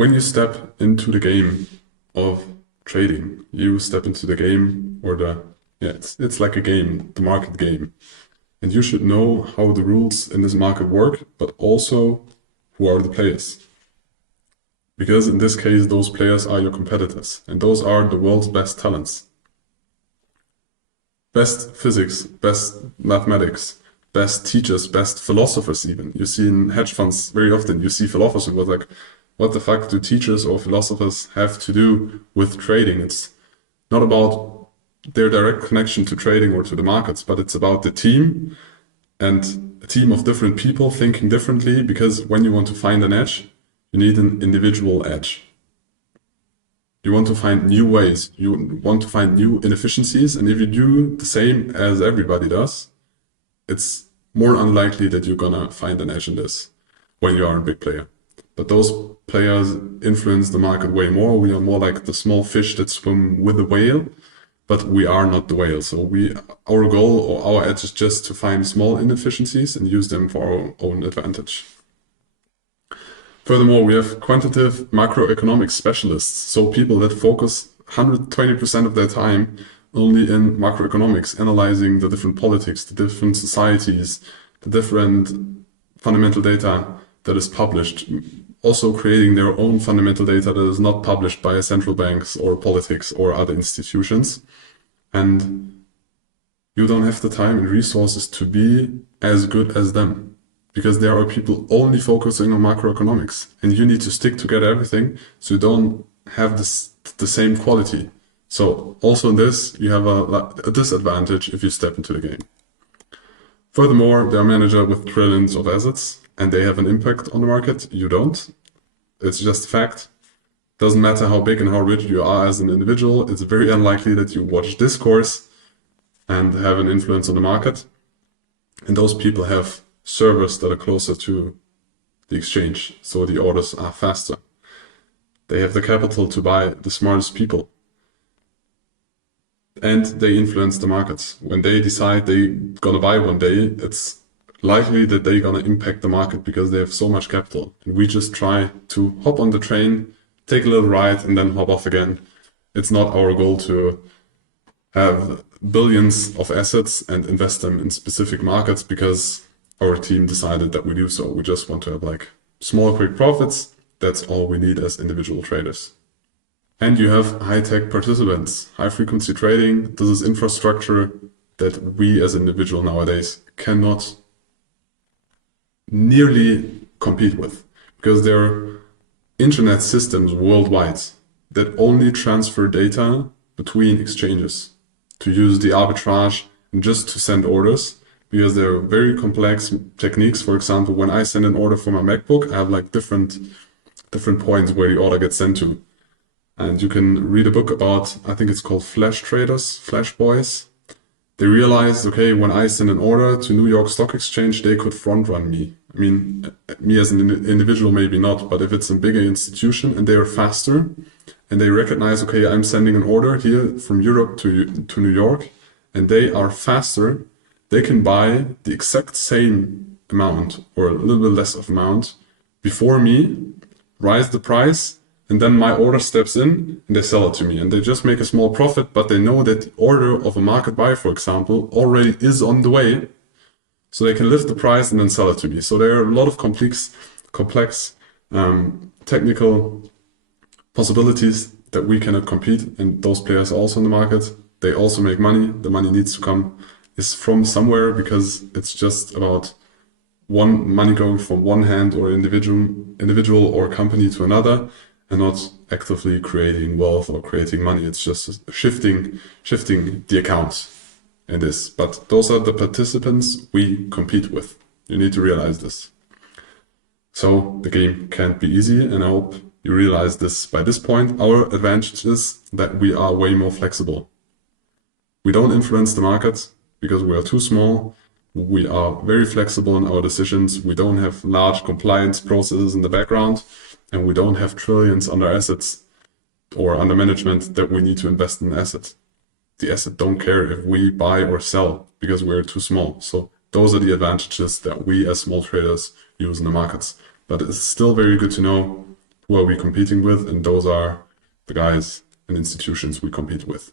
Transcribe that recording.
when you step into the game of trading, you step into the game or it's like a game, the market game. And you should know how the rules in this market work, but also who are the players. Because in this case, those players are your competitors, and those are the world's best talents. Best physics, best mathematics, best teachers, best philosophers even. You see in hedge funds very often, you see philosophers who are like, what the fuck do teachers or philosophers have to do with trading? It's not about their direct connection to trading or to the markets, but it's about the team and a team of different people thinking differently, because when you want to find an edge, you need an individual edge. You want to find new ways, you want to find new inefficiencies, and if you do the same as everybody does, it's more unlikely that you're gonna find an edge in this when you are a big player. But those players influence the market way more. We are more like the small fish that swim with the whale, but we are not the whale. So our goal or our edge is just to find small inefficiencies and use them for our own advantage. Furthermore, we have quantitative macroeconomic specialists, so people that focus 120% of their time only in macroeconomics, analyzing the different politics, the different societies, the different fundamental data that is published, also creating their own fundamental data that is not published by central banks or politics or other institutions. And you don't have the time and resources to be as good as them, because there are people only focusing on macroeconomics, and you need to stick together everything so you don't have the same quality. So also in this, you have a disadvantage if you step into the game. Furthermore, they are managers with trillions of assets, and they have an impact on the market. You don't. It's just a fact. Doesn't matter how big and how rich you are as an individual, it's very unlikely that you watch this course and have an influence on the market. And those people have servers that are closer to the exchange, so the orders are faster. They have the capital to buy the smartest people. And they influence the markets. When they decide they're gonna buy one day, it's likely that they're gonna impact the market because they have so much capital. And we just try to hop on the train, take a little ride, and then hop off again. It's not our goal to have billions of assets and invest them in specific markets because our team decided that we do so. We just want to have like small, quick profits. That's all we need as individual traders. And you have high-tech participants, high-frequency trading. This is infrastructure that we as individuals nowadays cannot nearly compete with, because there are internet systems worldwide that only transfer data between exchanges to use the arbitrage and just to send orders, because there are very complex techniques. For example, when I send an order for my MacBook, I have like different points where the order gets sent to. And you can read a book about, I think it's called Flash Traders, Flash Boys. They realized, okay, when I send an order to New York Stock Exchange, they could front run me. I mean, me as an individual, maybe not, but if it's a bigger institution and they are faster and they recognize, okay, I'm sending an order here from Europe to New York, and they are faster, they can buy the exact same amount or a little bit less of amount before me, rise the price, and then my order steps in and they sell it to me. And they just make a small profit, but they know that the order of a market buy, for example, already is on the way. So they can lift the price and then sell it to me. So there are a lot of complex technical possibilities that we cannot compete. And those players are also in the market. They also make money. The money needs to come is from somewhere, because it's just about money going from one hand or individual or company to another, and not actively creating wealth or creating money. It's just shifting the accounts in this. But those are the participants we compete with. You need to realize this. So the game can't be easy, and I hope you realize this by this point. Our advantage is that we are way more flexible. We don't influence the market because we are too small. We are very flexible in our decisions. We don't have large compliance processes in the background, and we don't have trillions under assets or under management that we need to invest in assets. The asset don't care if we buy or sell because we're too small. So those are the advantages that we as small traders use in the markets. But it's still very good to know who are we competing with? And those are the guys and institutions we compete with.